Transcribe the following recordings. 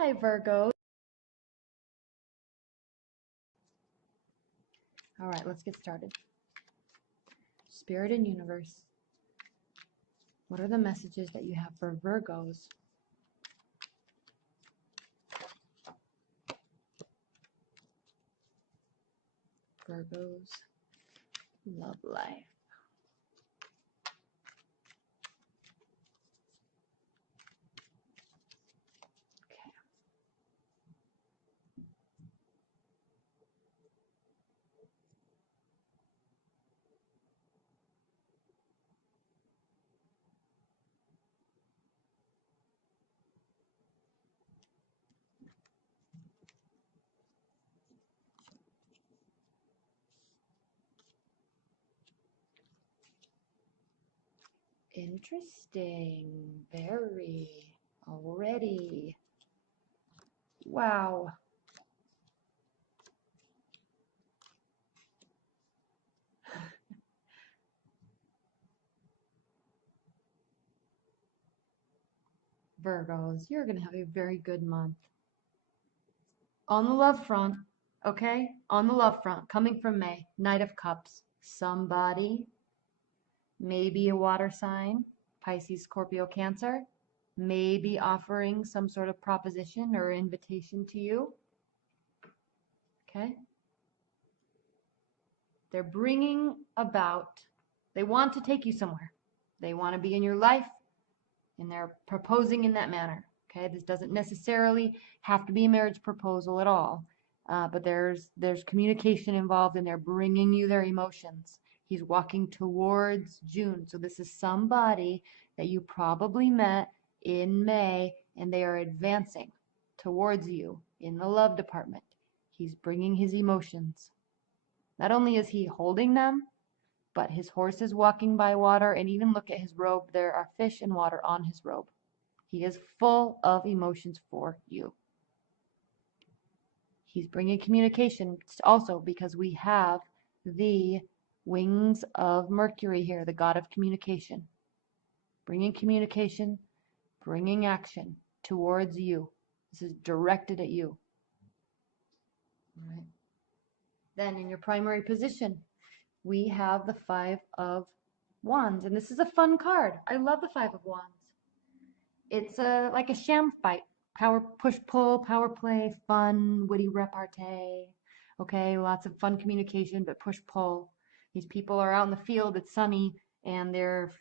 Hi, Virgo. All right, let's get started. Spirit and universe, what are the messages that you have for Virgos? Virgos love life. Okay. Interesting. Very. Already. Wow. Virgos, you're going to have a very good month. On the love front, okay? On the love front, coming from May, Knight of Cups. Somebody, maybe a water sign, Pisces, Scorpio, Cancer, may be offering some sort of proposition or invitation to you. Okay? They're bringing about, they want to take you somewhere. They want to be in your life, and they're proposing in that manner. Okay? This doesn't necessarily have to be a marriage proposal at all, but there's communication involved, and they're bringing you their emotions. He's walking towards June, so this is somebody that you probably met in May, and they are advancing towards you in the love department. He's bringing his emotions. Not only is he holding them, but his horse is walking by water, and even look at his robe. There are fish and water on his robe. He is full of emotions for you. He's bringing communication also because we have the wings of Mercury here, the god of communication. Bringing communication, bringing action towards you. This is directed at you. All right. Then in your primary position, we have the Five of Wands, and this is a fun card. I love the Five of Wands. It's like a sham fight. Power push-pull, power play, fun, witty repartee. Okay, lots of fun communication, but push-pull. These people are out in the field, it's sunny, and they're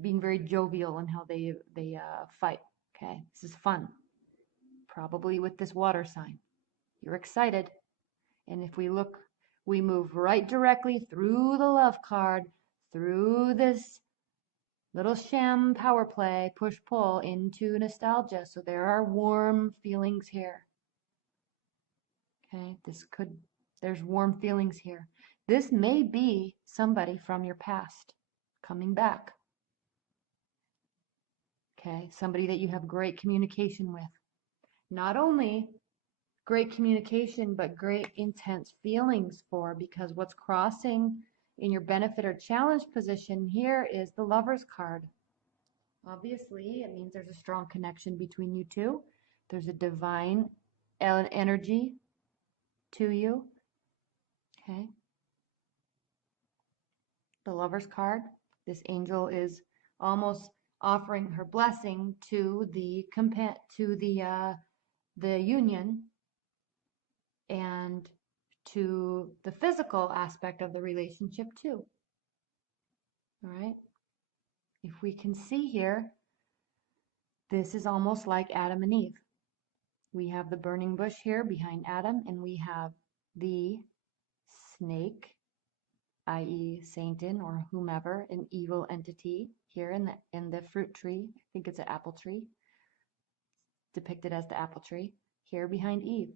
being very jovial in how they fight. Okay, this is fun. Probably with this water sign. You're excited. And if we look, we move right directly through the love card, through this little sham power play, push-pull into nostalgia. So there are warm feelings here. Okay, there's warm feelings here. This may be somebody from your past coming back. Okay, somebody that you have great communication with. Not only great communication, but great intense feelings for, because what's crossing in your benefit or challenge position here is the Lover's card. Obviously, it means there's a strong connection between you two. There's a divine energy to you. Okay. The Lover's card. This angel is almost offering her blessing to the union and to the physical aspect of the relationship too. All right. If we can see here, this is almost like Adam and Eve. We have the burning bush here behind Adam, and we have the snake, i.e. Satan or whomever, an evil entity here in the fruit tree. I think it's an apple tree, depicted as the apple tree, here behind Eve.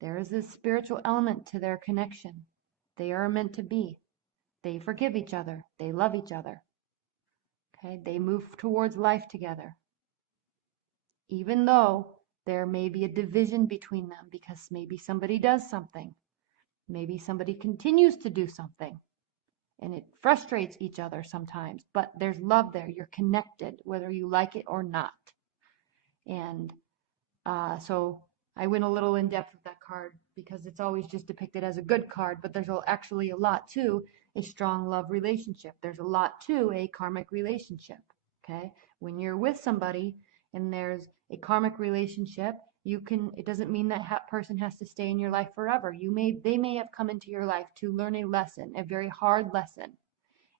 There is this spiritual element to their connection. They are meant to be. They forgive each other. They love each other. Okay, they move towards life together. Even though there may be a division between them because maybe somebody does something. Maybe somebody continues to do something. And it frustrates each other sometimes. But there's love there. You're connected, whether you like it or not. And So I went a little in depth with that card because it's always just depicted as a good card, but there's actually a lot to a strong love relationship. There's a lot to a karmic relationship. Okay, when you're with somebody and there's a karmic relationship, it doesn't mean that person has to stay in your life forever. They may have come into your life to learn a lesson, a very hard lesson,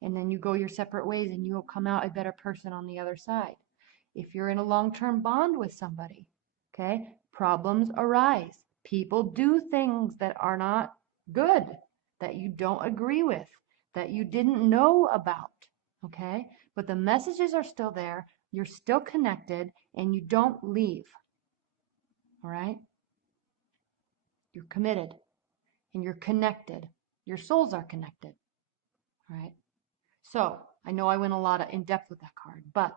and then you go your separate ways and you'll come out a better person on the other side. If you're in a long-term bond with somebody, okay, problems arise. People do things that are not good, that you don't agree with, that you didn't know about, okay? But the messages are still there. You're still connected, and you don't leave, all right? You're committed, and you're connected. Your souls are connected, all right? So I know I went a lot in depth with that card, but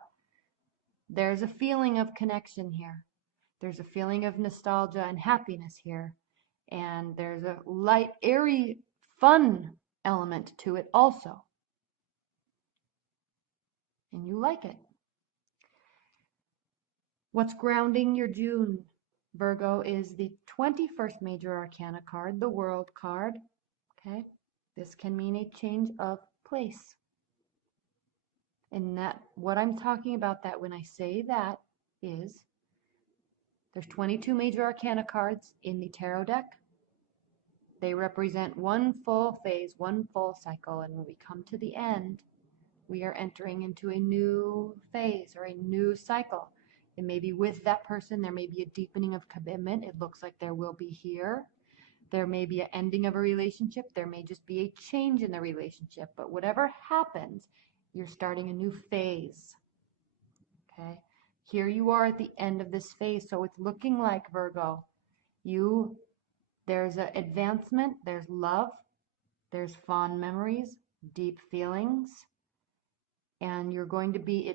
there's a feeling of connection here. There's a feeling of nostalgia and happiness here. And there's a light, airy, fun element to it also. And you like it. What's grounding your June, Virgo, is the 21st major arcana card, the World card. Okay? This can mean a change of place. And what I'm talking about that when I say that is there's 22 major arcana cards in the tarot deck. They represent one full phase, one full cycle, and when we come to the end, we are entering into a new phase or a new cycle. And maybe with that person, there may be a deepening of commitment. It looks like there will be here. There may be an ending of a relationship. There may just be a change in the relationship. But whatever happens, you're starting a new phase. Okay? Here you are at the end of this phase. So it's looking like, Virgo, there's an advancement, there's love, there's fond memories, deep feelings, and you're going to be,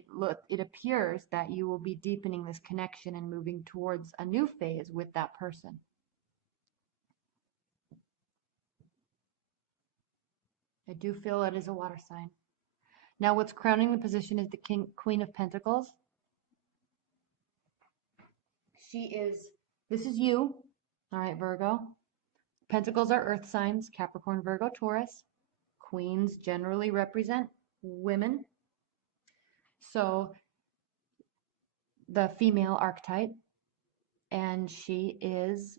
it appears that you will be deepening this connection and moving towards a new phase with that person. I do feel it is a water sign. Now what's crowning the position is the Queen of Pentacles. This is you, all right, Virgo. Pentacles are earth signs, Capricorn, Virgo, Taurus. Queens generally represent women. So the female archetype, and she is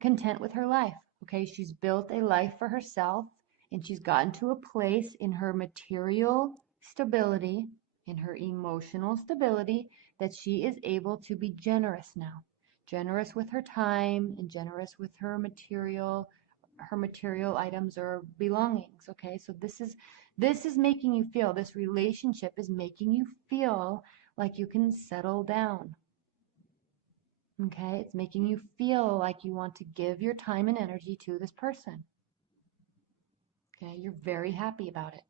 content with her life. Okay, she's built a life for herself, and she's gotten to a place in her material stability, in her emotional stability, that she is able to be generous now. Generous with her time and generous with her material items or belongings. Okay, so this is making you feel, this relationship is making you feel like you can settle down. Okay, it's making you feel like you want to give your time and energy to this person. Okay, you're very happy about it.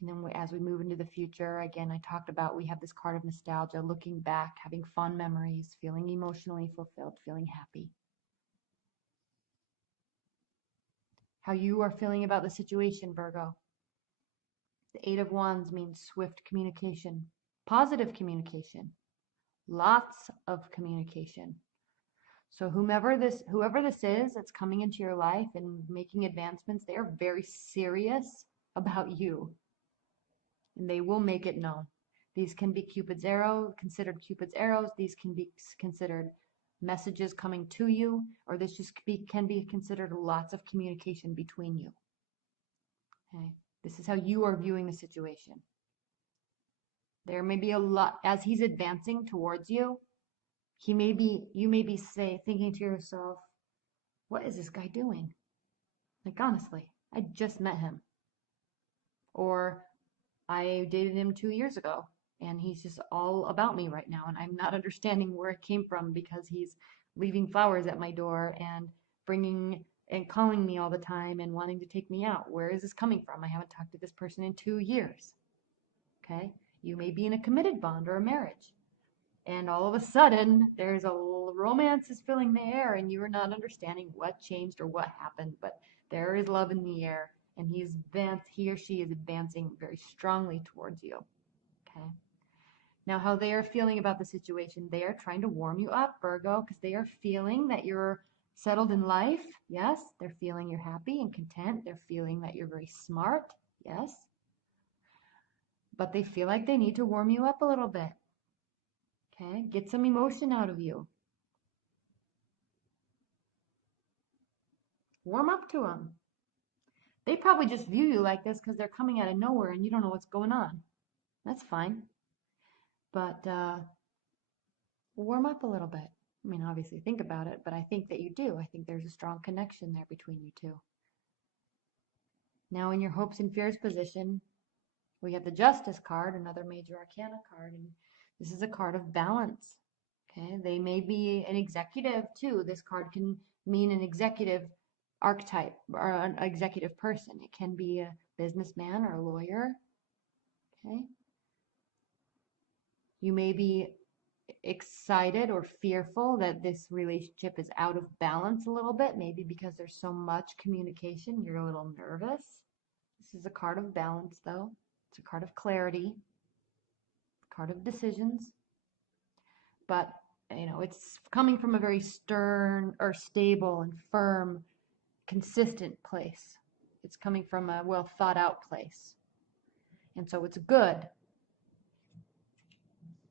And then as we move into the future, again, I talked about we have this card of nostalgia, looking back, having fond memories, feeling emotionally fulfilled, feeling happy. How you are feeling about the situation, Virgo. The Eight of Wands means swift communication, positive communication, lots of communication. So whoever this is that's coming into your life and making advancements, they are very serious about you. And they will make it known. These can be considered Cupid's arrows. These can be considered messages coming to you, or this just can be considered lots of communication between you. Okay, this is how you are viewing the situation. There may be a lot as he's advancing towards you. You may be thinking to yourself, "What is this guy doing? Like honestly, I just met him," or I dated him 2 years ago and he's just all about me right now and I'm not understanding where it came from because he's leaving flowers at my door and bringing and calling me all the time and wanting to take me out. Where is this coming from? I haven't talked to this person in 2 years. Okay? You may be in a committed bond or a marriage. And all of a sudden, there's a romance is filling the air and you are not understanding what changed or what happened, but there is love in the air. And he or she is advancing very strongly towards you. Okay. Now, how they are feeling about the situation, they are trying to warm you up, Virgo, because they are feeling that you're settled in life. Yes, they're feeling you're happy and content. They're feeling that you're very smart. Yes. But they feel like they need to warm you up a little bit. Okay, get some emotion out of you. Warm up to them. They probably just view you like this because they're coming out of nowhere and you don't know what's going on. That's fine. But warm up a little bit. I mean, obviously think about it, but I think that you do. I think there's a strong connection there between you two. Now in your hopes and fears position, we have the Justice card, another major arcana card, and this is a card of balance. Okay, they may be an executive too. This card can mean an executive archetype or an executive person. It can be a businessman or a lawyer. Okay, you may be excited or fearful that this relationship is out of balance a little bit, maybe because there's so much communication, you're a little nervous. This is a card of balance though. It's a card of clarity, card of decisions. But, you know, it's coming from a very stern or stable and firm, consistent place. It's coming from a well thought out place. And so it's good.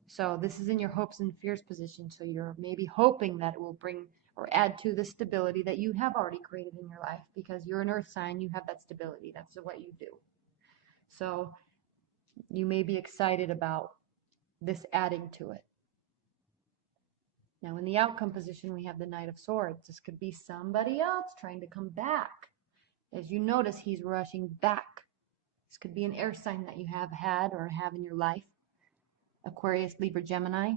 So this is in your hopes and fears position. So you're maybe hoping that it will bring or add to the stability that you have already created in your life, because you're an earth sign, you have that stability. That's what you do. So you may be excited about this adding to it. Now in the outcome position, we have the Knight of Swords. This could be somebody else trying to come back. As you notice, he's rushing back. This could be an air sign that you have had or have in your life. Aquarius, Libra, Gemini.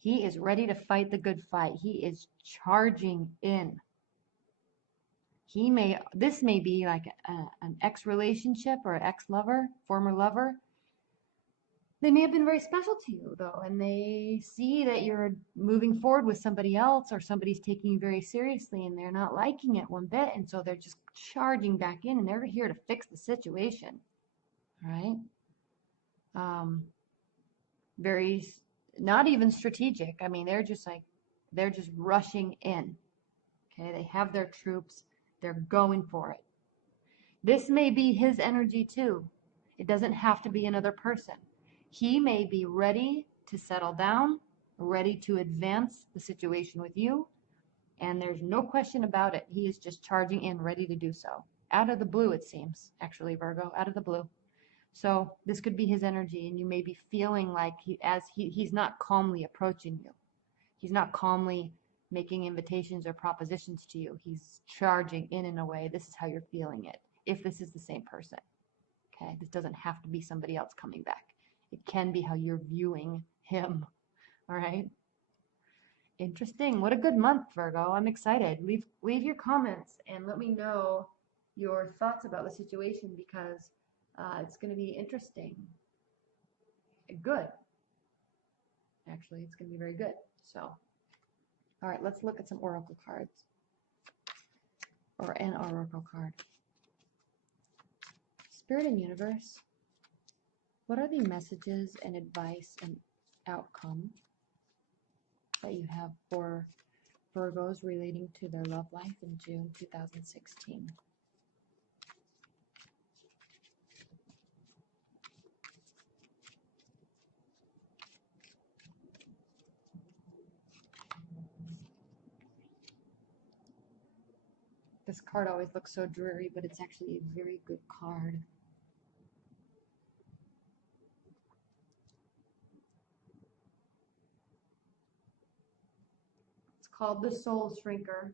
He is ready to fight the good fight. He is charging in. This may be like an ex-relationship or an ex-lover, former lover. They may have been very special to you, though, and they see that you're moving forward with somebody else, or somebody's taking you very seriously, and they're not liking it one bit, and so they're just charging back in, and they're here to fix the situation, all right? Very, not even strategic. I mean, they're just rushing in, okay? They have their troops. They're going for it. This may be his energy, too. It doesn't have to be another person. He may be ready to settle down, ready to advance the situation with you, and there's no question about it. He is just charging in, ready to do so. Out of the blue, it seems, actually, Virgo, out of the blue. So this could be his energy, and you may be feeling like he's not calmly approaching you. He's not calmly making invitations or propositions to you. He's charging in a way. This is how you're feeling it, if this is the same person. Okay, this doesn't have to be somebody else coming back. It can be how you're viewing him. All right. Interesting. What a good month, Virgo. I'm excited. Leave your comments and let me know your thoughts about the situation, because it's going to be interesting. Good. Actually, it's going to be very good. So, all right, let's look at some oracle cards. Or an oracle card. Spirit and Universe. What are the messages and advice and outcome that you have for Virgos relating to their love life in June 2016? This card always looks so dreary, but it's actually a very good card. Called the Soul Shrinker.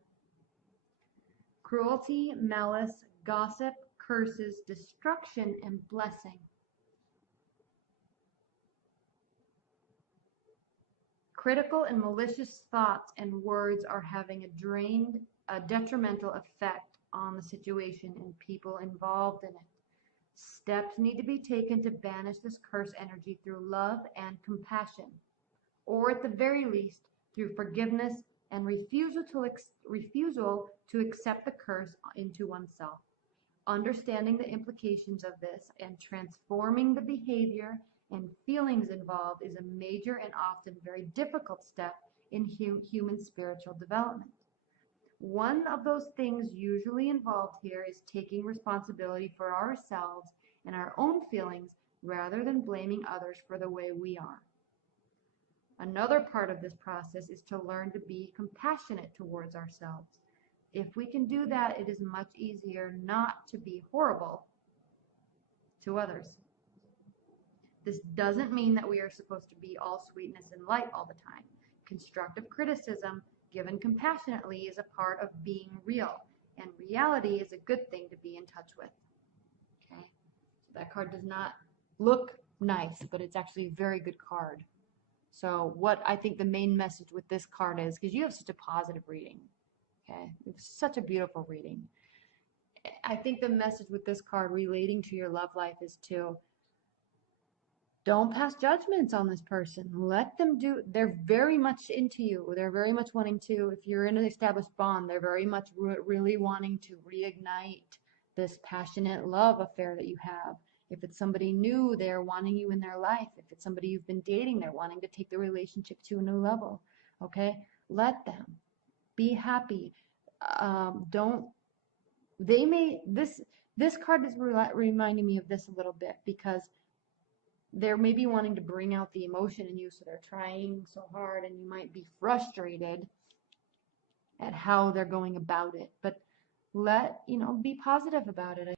Cruelty, malice, gossip, curses, destruction, and blessing. Critical and malicious thoughts and words are having a detrimental effect on the situation and people involved in it. Steps need to be taken to banish this curse energy through love and compassion, or at the very least, through forgiveness and refusal to accept the curse into oneself. Understanding the implications of this and transforming the behavior and feelings involved is a major and often very difficult step in human spiritual development. One of those things usually involved here is taking responsibility for ourselves and our own feelings rather than blaming others for the way we are. Another part of this process is to learn to be compassionate towards ourselves. If we can do that, it is much easier not to be horrible to others. This doesn't mean that we are supposed to be all sweetness and light all the time. Constructive criticism, given compassionately, is a part of being real, and reality is a good thing to be in touch with. Okay, so that card does not look nice, but it's actually a very good card. So what I think the main message with this card is, because you have such a positive reading, okay, it's such a beautiful reading. I think the message with this card relating to your love life is to don't pass judgments on this person. Let them do, they're very much into you. They're very much wanting to, if you're in an established bond, they're very much really wanting to reignite this passionate love affair that you have. If it's somebody new, they're wanting you in their life. If it's somebody you've been dating, they're wanting to take the relationship to a new level. Okay? Let them. Be happy. This card is reminding me of this a little bit, because they're maybe wanting to bring out the emotion in you, so they're trying so hard, and you might be frustrated at how they're going about it. But be positive about it.